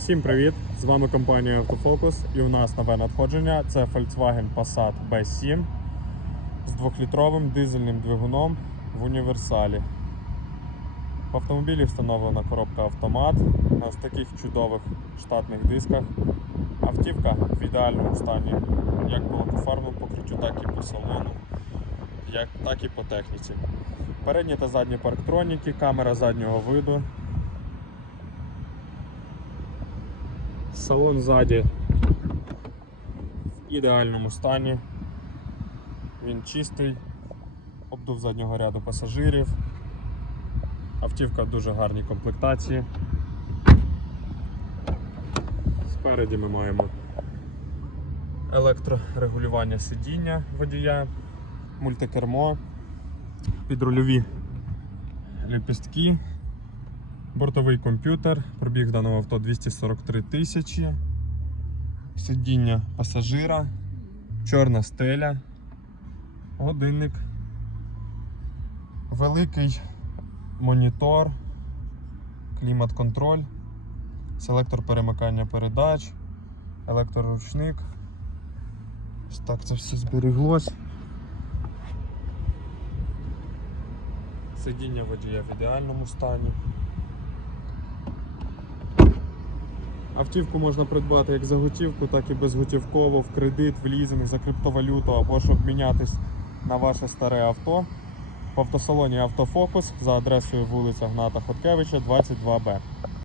Всім привіт! З вами компанія Автофокус і у нас нове надходження. Це Volkswagen Passat B7 з 2-літровим дизельним двигуном в універсалі. В автомобілі встановлена коробка автомат на таких чудових штатних дисках. Автівка в ідеальному стані як по лакофарбовому покриттю, так і по салону, як, так і по техніці. Передні та задні парктроніки, камера заднього виду. Салон ззаді в ідеальному стані. Він чистий, обдув заднього ряду пасажирів. Автівка в дуже гарній комплектації. Спереді ми маємо електрорегулювання сидіння водія, мультикермо, підрульові ліпістки, бортовий комп'ютер, пробіг даного авто 243 тисячі, сидіння пасажира, чорна стеля, годинник, великий монітор, клімат-контроль, селектор перемикання передач, електроручник. Ось так це все зберіглось. Сидіння водія в ідеальному стані. Автівку можна придбати як за готівку, так і безготівково, в кредит, в лізинг, за криптовалюту або ж обмінятись на ваше старе авто в автосалоні Автофокус за адресою вулиця Гната Хоткевича, 22Б.